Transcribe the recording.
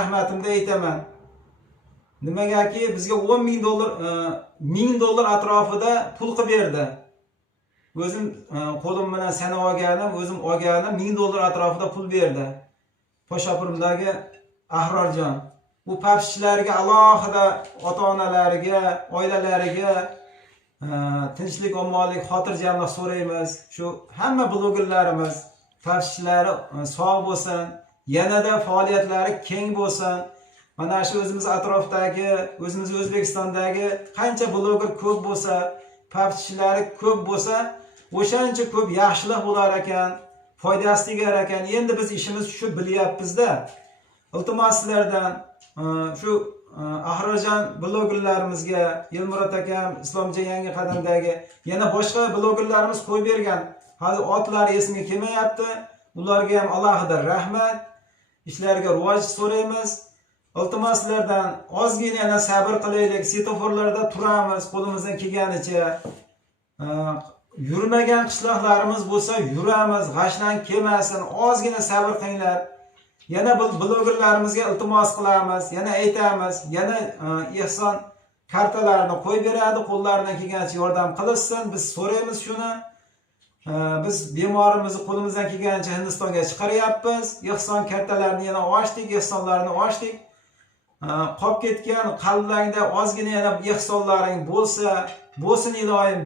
rahmatimni aytaman. Nimagaki bizga 10 ming dollar, $1000 atrofida pul qilib berdi. O'zim qo'lim bilan sanab olganim, o'zim olganim $1000 atrofida pul berdi. Poshapurimdagi Ahrorjon. Bu papishchilarga alohida ota-onalariga, oilalariga tinchlik, omonlik, xotirjamlik so'raymiz. Shu hamma blogerlarimiz, papishchilari sog' bo'lsin, yanada faoliyatlari keng bo'lsin. Mana shu o'zimiz atrofdagi, o'zimiz O'zbekistondagi qancha bloger ko'p bo'lsa, papishchilari ko'p bo'lsa, o'shancha ko'p yaxshilik bo'lar ekan, foydasi tegar ekan. Endi biz ishimiz shu bilyapmiz-da. Iltimos sizlardan shu Ahrorjon blogerlarimizga, Yilmurod akam, Islomjon yangi qadamdagi yana boshqa blogerlarimiz qo'yib bergan. Hozir otlari esimga kelmayapti. Ularga ham alohida rahmat. Ishlariga rivoj so'raymiz. Iltimos sizlardan ozgina yana sabr qilaylik. Svetoforlarda turamiz qo'limizdan kelganicha. Yurmagan qishloqlarimiz bo'lsa yuramiz, g'ashlan kelmasin. Ozgina sabr qilinglar. Yana blogerlarimizga iltimos qilamiz, yana aytamiz, yana ehson kartalarini qo'yib beradi, qo'llaridan kelgancha yordam qilishsin. Biz so'raymiz shuni. Biz bemorimizni qo'limizdan kelgancha Hindistonga chiqaryapmiz. Ehson kartalarini yana ochdik, ehsonlarni ochdik. Qolib ketgan qalbingda ozgina yana ehsonlaring bo'lsa, bo'lsin iloyim.